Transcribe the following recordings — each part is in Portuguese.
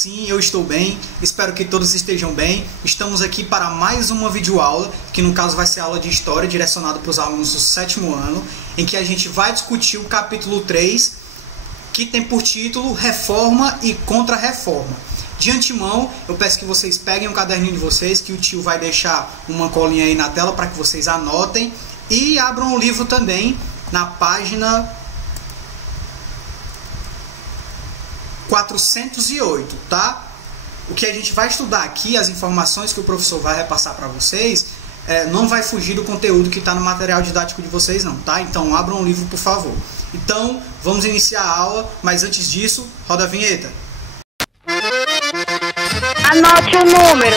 sim, eu estou bem, espero que todos estejam bem. Estamos aqui para mais uma videoaula, que no caso vai ser aula de História, direcionada para os alunos do 7º ano, em que a gente vai discutir o capítulo 3, que tem por título Reforma e Contra-Reforma. De antemão, eu peço que vocês peguem o caderninho de vocês, que o tio vai deixar uma colinha aí na tela para que vocês anotem, e abram o livro também na página 408, tá? O que a gente vai estudar aqui, as informações que o professor vai repassar para vocês, não vai fugir do conteúdo que está no material didático de vocês não, tá? Então abram o livro, por favor. Então, vamos iniciar a aula, mas antes disso, roda a vinheta. Anote o número.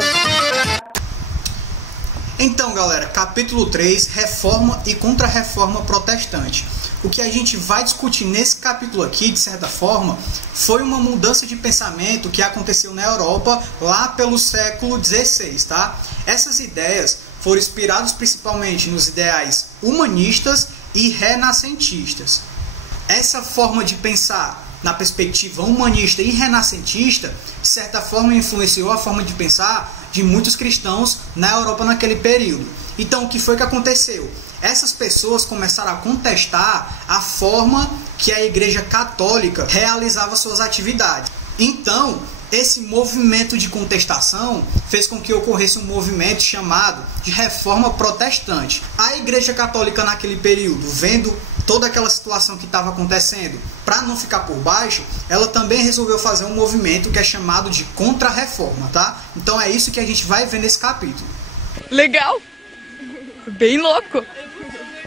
Então, galera, capítulo 3, Reforma e Contra-Reforma Protestante. O que a gente vai discutir nesse capítulo aqui, de certa forma, foi uma mudança de pensamento que aconteceu na Europa lá pelo século XVI, tá? Essas ideias foram inspiradas principalmente nos ideais humanistas e renascentistas. Essa forma de pensar na perspectiva humanista e renascentista, de certa forma, influenciou a forma de pensar de muitos cristãos na Europa naquele período. Então, o que foi que aconteceu? Essas pessoas começaram a contestar a forma que a Igreja Católica realizava suas atividades. Então, esse movimento de contestação fez com que ocorresse um movimento chamado de Reforma Protestante. A Igreja Católica naquele período, vendo toda aquela situação que estava acontecendo, para não ficar por baixo, ela também resolveu fazer um movimento que é chamado de Contra-Reforma, tá? Então é isso que a gente vai ver nesse capítulo. Legal! Bem louco!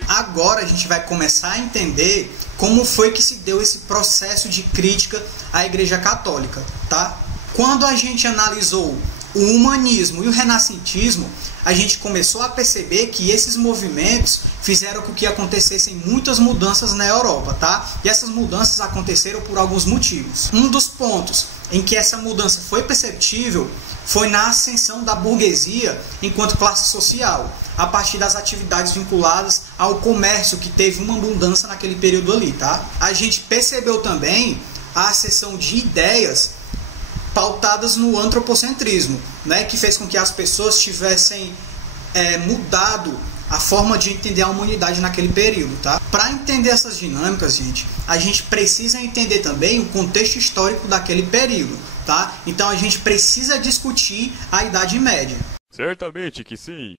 Agora a gente vai começar a entender como foi que se deu esse processo de crítica à Igreja Católica, tá? Quando a gente analisou o humanismo e o renascentismo, a gente começou a perceber que esses movimentos fizeram com que acontecessem muitas mudanças na Europa, tá? E essas mudanças aconteceram por alguns motivos. Um dos pontos em que essa mudança foi perceptível foi na ascensão da burguesia enquanto classe social, a partir das atividades vinculadas ao comércio, que teve uma abundância naquele período ali, tá? A gente percebeu também a ascensão de ideias pautadas no antropocentrismo, né, que fez com que as pessoas tivessem mudado a forma de entender a humanidade naquele período, tá? Para entender essas dinâmicas, gente, a gente precisa entender também o contexto histórico daquele período, tá? Então a gente precisa discutir a Idade Média. Certamente que sim.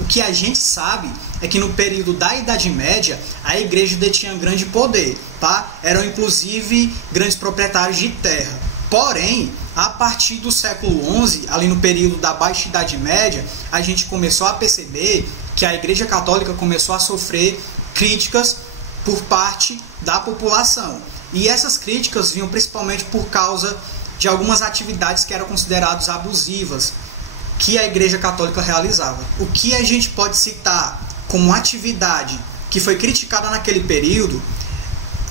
O que a gente sabe é que no período da Idade Média, a igreja detinha grande poder, tá? Eram inclusive grandes proprietários de terra. Porém, a partir do século XI, ali no período da Baixa Idade Média, a gente começou a perceber que a Igreja Católica começou a sofrer críticas por parte da população. E essas críticas vinham principalmente por causa de algumas atividades que eram consideradas abusivas, que a Igreja Católica realizava. O que a gente pode citar como atividade que foi criticada naquele período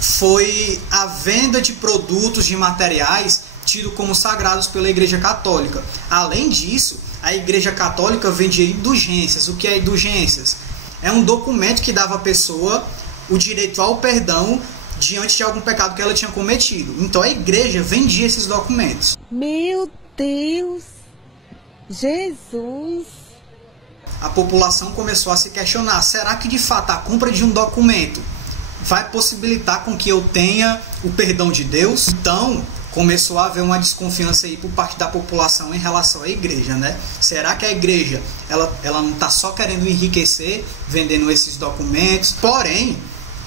foi a venda de produtos, de materiais tidos como sagrados pela Igreja Católica. Além disso, a Igreja Católica vendia indulgências. O que é indulgências? É um documento que dava à pessoa o direito ao perdão diante de algum pecado que ela tinha cometido. Então a igreja vendia esses documentos. Meu Deus! Jesus! A população começou a se questionar: será que de fato a compra de um documento vai possibilitar com que eu tenha o perdão de Deus? Então começou a haver uma desconfiança aí por parte da população em relação à igreja, né? Será que a igreja ela não está só querendo enriquecer vendendo esses documentos? Porém,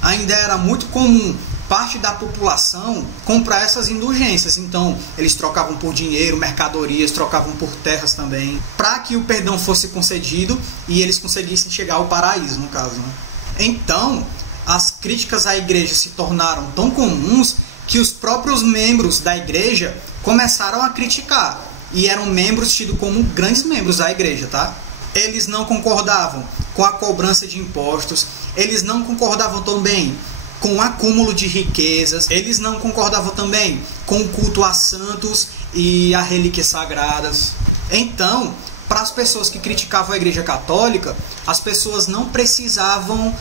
ainda era muito comum parte da população comprar essas indulgências. Então eles trocavam por dinheiro, mercadorias, trocavam por terras também, para que o perdão fosse concedido e eles conseguissem chegar ao paraíso, no caso, né? Então as críticas à igreja se tornaram tão comuns que os próprios membros da igreja começaram a criticar, e eram membros tidos como grandes membros da igreja, tá? Eles não concordavam com a cobrança de impostos, eles não concordavam também com o acúmulo de riquezas, eles não concordavam também com o culto a santos e a relíquias sagradas. Então, para as pessoas que criticavam a Igreja Católica, as pessoas não precisavam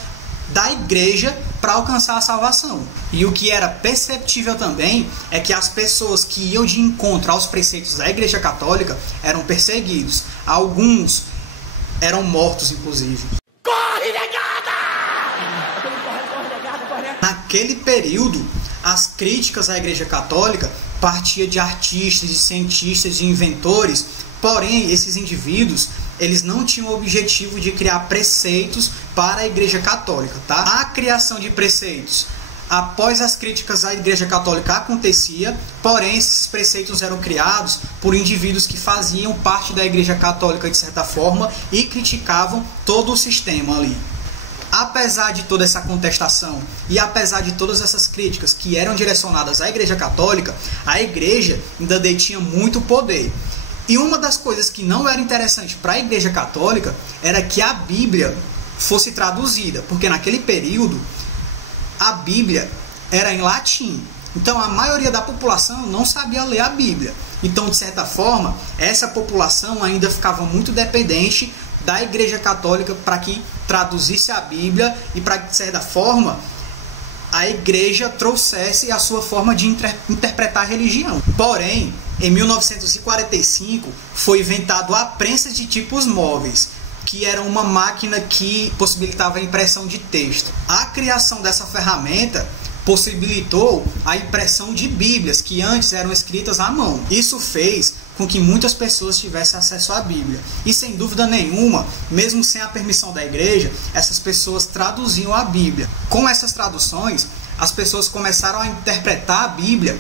da igreja para alcançar a salvação. E o que era perceptível também é que as pessoas que iam de encontro aos preceitos da Igreja Católica eram perseguidos. Alguns eram mortos, inclusive. Corre, negada! Naquele período, as críticas à Igreja Católica partiam de artistas, de cientistas, de inventores. Porém, esses indivíduos, eles não tinham o objetivo de criar preceitos para a Igreja Católica, tá? A criação de preceitos após as críticas à Igreja Católica acontecia, porém esses preceitos eram criados por indivíduos que faziam parte da Igreja Católica de certa forma e criticavam todo o sistema ali. Apesar de toda essa contestação e apesar de todas essas críticas que eram direcionadas à Igreja Católica, a Igreja ainda detinha muito poder. E uma das coisas que não era interessante para a Igreja Católica era que a Bíblia fosse traduzida, porque naquele período a Bíblia era em latim. Então a maioria da população não sabia ler a Bíblia. Então, de certa forma, essa população ainda ficava muito dependente da Igreja Católica para que traduzisse a Bíblia e para que, de certa forma, a Igreja trouxesse a sua forma de interpretar a religião. Porém, em 1945 foi inventado a prensa de tipos móveis, que era uma máquina que possibilitava a impressão de texto. A criação dessa ferramenta possibilitou a impressão de Bíblias, que antes eram escritas à mão. Isso fez com que muitas pessoas tivessem acesso à Bíblia. E sem dúvida nenhuma, mesmo sem a permissão da igreja, essas pessoas traduziam a Bíblia. Com essas traduções, as pessoas começaram a interpretar a Bíblia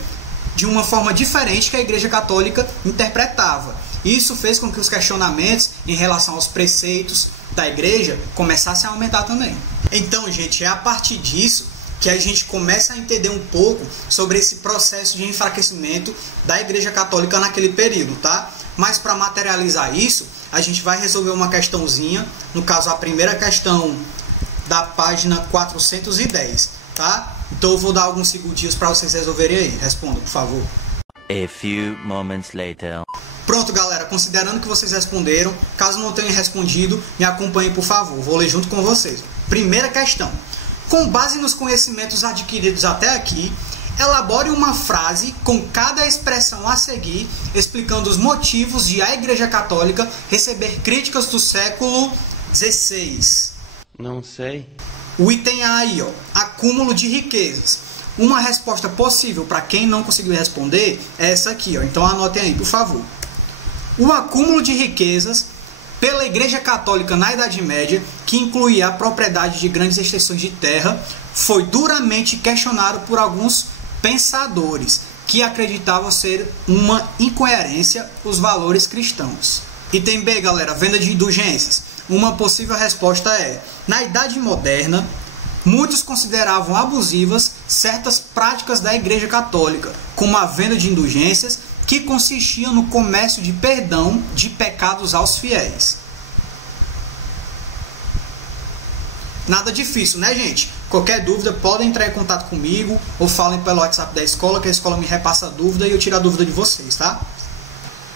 de uma forma diferente que a Igreja Católica interpretava. Isso fez com que os questionamentos em relação aos preceitos da igreja começassem a aumentar também. Então, gente, é a partir disso que a gente começa a entender um pouco sobre esse processo de enfraquecimento da Igreja Católica naquele período, tá? Mas para materializar isso, a gente vai resolver uma questãozinha, no caso a primeira questão da página 410, tá? Então eu vou dar alguns segundinhos para vocês resolverem aí. Respondam, por favor. A few moments later. Pronto, galera, considerando que vocês responderam, caso não tenham respondido, me acompanhem, por favor. Vou ler junto com vocês. Primeira questão. Com base nos conhecimentos adquiridos até aqui, elabore uma frase com cada expressão a seguir, explicando os motivos de a Igreja Católica receber críticas do século XVI. Não sei. O item A aí, ó, acúmulo de riquezas. Uma resposta possível para quem não conseguiu responder é essa aqui, ó. Então anotem aí, por favor. O acúmulo de riquezas pela Igreja Católica na Idade Média, que incluía a propriedade de grandes extensões de terra, foi duramente questionado por alguns pensadores que acreditavam ser uma incoerência os valores cristãos. Item B, galera, venda de indulgências. Uma possível resposta é: na Idade Moderna, muitos consideravam abusivas certas práticas da Igreja Católica, como a venda de indulgências, que consistia no comércio de perdão de pecados aos fiéis. Nada difícil, né, gente? Qualquer dúvida, podem entrar em contato comigo ou falem pelo WhatsApp da escola, que a escola me repassa a dúvida e eu tiro a dúvida de vocês, tá?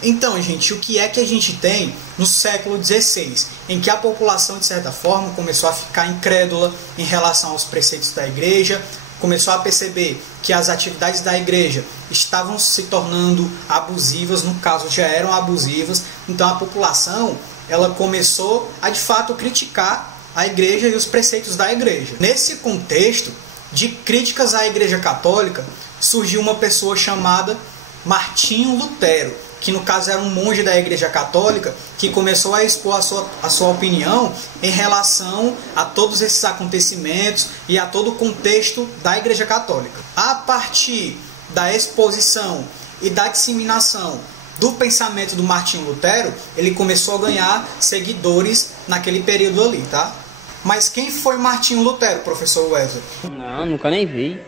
Então, gente, o que é que a gente tem no século XVI, em que a população, de certa forma, começou a ficar incrédula em relação aos preceitos da igreja, começou a perceber que as atividades da igreja estavam se tornando abusivas, no caso já eram abusivas, então a população ela começou a de fato criticar a igreja e os preceitos da igreja. Nesse contexto de críticas à Igreja Católica, surgiu uma pessoa chamada Martinho Lutero, que no caso era um monge da Igreja Católica, que começou a expor a sua opinião em relação a todos esses acontecimentos e a todo o contexto da Igreja Católica. A partir da exposição e da disseminação do pensamento do Martinho Lutero, ele começou a ganhar seguidores naquele período ali, tá? Mas quem foi Martinho Lutero, professor Wesley? Não, nunca nem vi.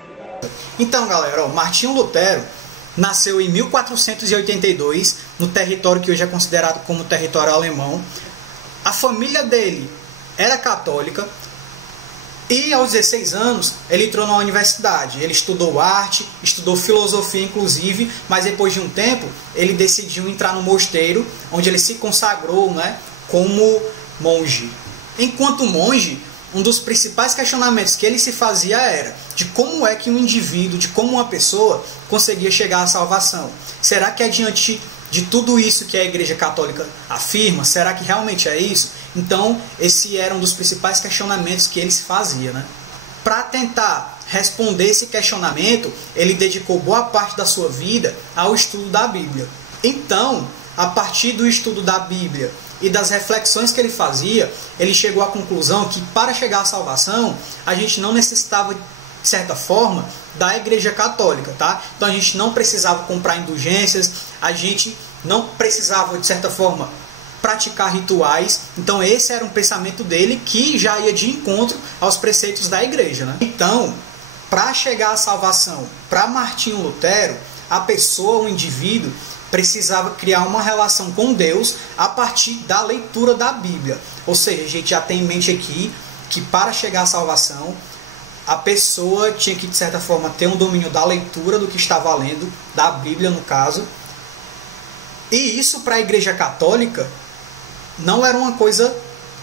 Então, galera, ó, Martinho Lutero nasceu em 1482, no território que hoje é considerado como território alemão. A família dele era católica e aos 16 anos ele entrou na universidade. Ele estudou arte, estudou filosofia inclusive, mas depois de um tempo ele decidiu entrar no mosteiro, onde ele se consagrou, né, como monge. Enquanto monge, um dos principais questionamentos que ele se fazia era de como é que um indivíduo, de como uma pessoa conseguia chegar à salvação. Será que é diante de tudo isso que a Igreja Católica afirma? Será que realmente é isso? Então, esse era um dos principais questionamentos que ele se fazia, né? Para tentar responder esse questionamento, ele dedicou boa parte da sua vida ao estudo da Bíblia. Então, a partir do estudo da Bíblia e das reflexões que ele fazia, ele chegou à conclusão que para chegar à salvação, a gente não necessitava, de certa forma, da Igreja Católica, tá? Então a gente não precisava comprar indulgências, a gente não precisava, de certa forma, praticar rituais. Então esse era um pensamento dele que já ia de encontro aos preceitos da Igreja, né? Então, para chegar à salvação, para Martinho Lutero, a pessoa, o indivíduo, precisava criar uma relação com Deus a partir da leitura da Bíblia. Ou seja, a gente já tem em mente aqui que para chegar à salvação, a pessoa tinha que, de certa forma, ter um domínio da leitura do que estava lendo, da Bíblia no caso. E isso para a Igreja Católica não era uma coisa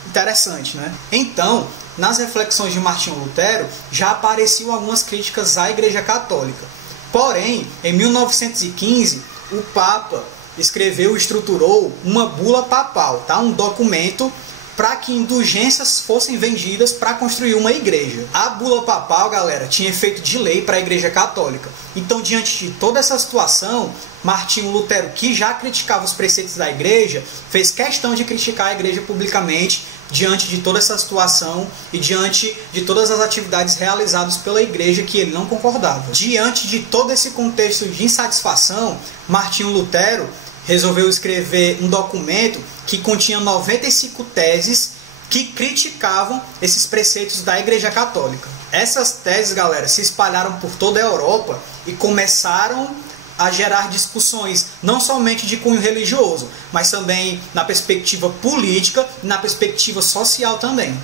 interessante, né? Então, nas reflexões de Martinho Lutero, já apareciam algumas críticas à Igreja Católica. Porém, em 1915, o Papa escreveu e estruturou uma bula papal, tá? Um documento para que indulgências fossem vendidas para construir uma igreja. A bula papal, galera, tinha efeito de lei para a Igreja Católica. Então, diante de toda essa situação, Martinho Lutero, que já criticava os preceitos da igreja, fez questão de criticar a igreja publicamente diante de toda essa situação e diante de todas as atividades realizadas pela igreja que ele não concordava. Diante de todo esse contexto de insatisfação, Martinho Lutero resolveu escrever um documento que continha 95 teses que criticavam esses preceitos da Igreja Católica. Essas teses, galera, se espalharam por toda a Europa e começaram a gerar discussões não somente de cunho religioso, mas também na perspectiva política e na perspectiva social também.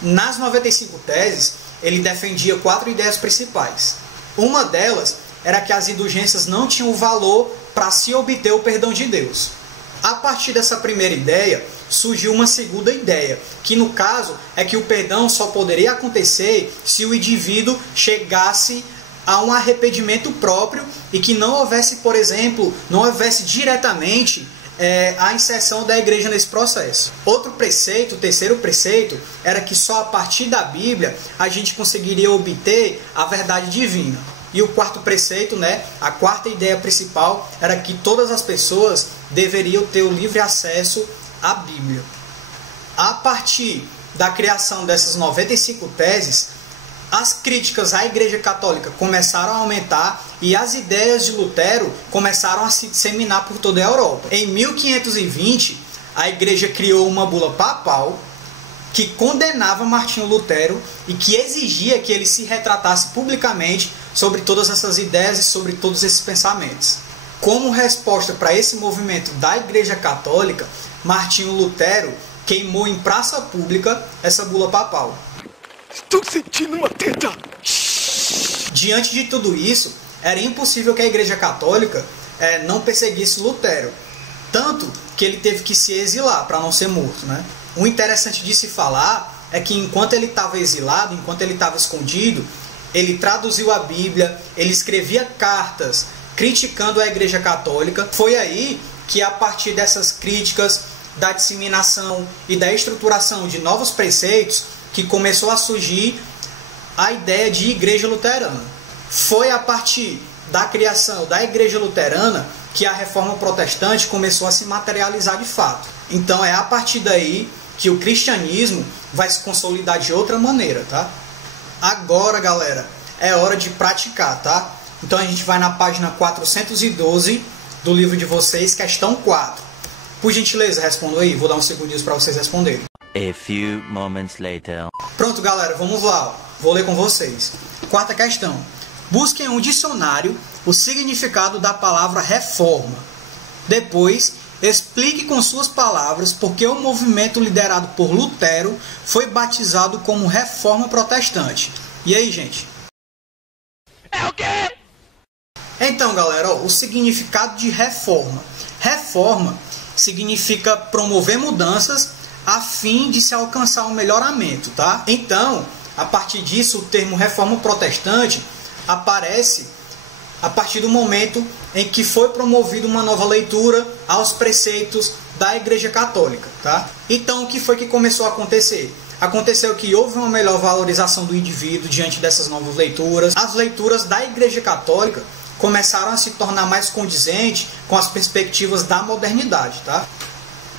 Nas 95 teses, ele defendia 4 ideias principais. Uma delas era que as indulgências não tinham valor para se obter o perdão de Deus. A partir dessa primeira ideia, surgiu uma segunda ideia, que no caso é que o perdão só poderia acontecer se o indivíduo chegasse a um arrependimento próprio e que não houvesse, por exemplo, não houvesse diretamente a inserção da igreja nesse processo. Outro preceito, o terceiro preceito, era que só a partir da Bíblia a gente conseguiria obter a verdade divina. E o quarto preceito, né, a quarta ideia principal, era que todas as pessoas deveriam ter o livre acesso à Bíblia. A partir da criação dessas 95 teses, as críticas à Igreja Católica começaram a aumentar e as ideias de Lutero começaram a se disseminar por toda a Europa. Em 1520, a Igreja criou uma bula papal que condenava Martinho Lutero e que exigia que ele se retratasse publicamente sobre todas essas ideias e sobre todos esses pensamentos. Como resposta para esse movimento da Igreja Católica, Martinho Lutero queimou em praça pública essa bula papal. Estou sentindo uma teta! Diante de tudo isso, era impossível que a Igreja Católica não perseguisse Lutero. Tanto que ele teve que se exilar para não ser morto, né? O interessante de se falar é que enquanto ele estava exilado, enquanto ele estava escondido, ele traduziu a Bíblia, ele escrevia cartas criticando a Igreja Católica. Foi aí que, a partir dessas críticas, da disseminação e da estruturação de novos preceitos, que começou a surgir a ideia de Igreja Luterana. Foi a partir da criação da Igreja Luterana que a Reforma Protestante começou a se materializar de fato. Então é a partir daí que o cristianismo vai se consolidar de outra maneira, tá? Agora, galera, é hora de praticar, tá? Então a gente vai na página 412 do livro de vocês, questão 4. Por gentileza, respondam aí. Vou dar uns segundinhos para vocês responderem. A few moments later. Pronto, galera, vamos lá. Vou ler com vocês. Quarta questão. Busquem um dicionário o significado da palavra reforma. Depois, explique com suas palavras por que o movimento liderado por Lutero foi batizado como Reforma Protestante. E aí, gente? É o quê? Então, galera, o significado de reforma. Reforma significa promover mudanças a fim de se alcançar um melhoramento, tá? Então, a partir disso, o termo reforma protestante aparece a partir do momento em que foi promovida uma nova leitura aos preceitos da Igreja Católica, tá? Então, o que foi que começou a acontecer? Aconteceu que houve uma melhor valorização do indivíduo diante dessas novas leituras. As leituras da Igreja Católica começaram a se tornar mais condizentes com as perspectivas da modernidade, tá?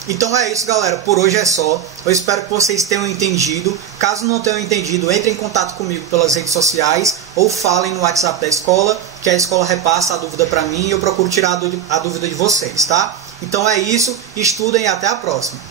Então é isso, galera. Por hoje é só. Eu espero que vocês tenham entendido. Caso não tenham entendido, entre em contato comigo pelas redes sociais ou falem no WhatsApp da escola, que a escola repassa a dúvida para mim e eu procuro tirar a dúvida de vocês, tá? Então é isso. Estudem e até a próxima.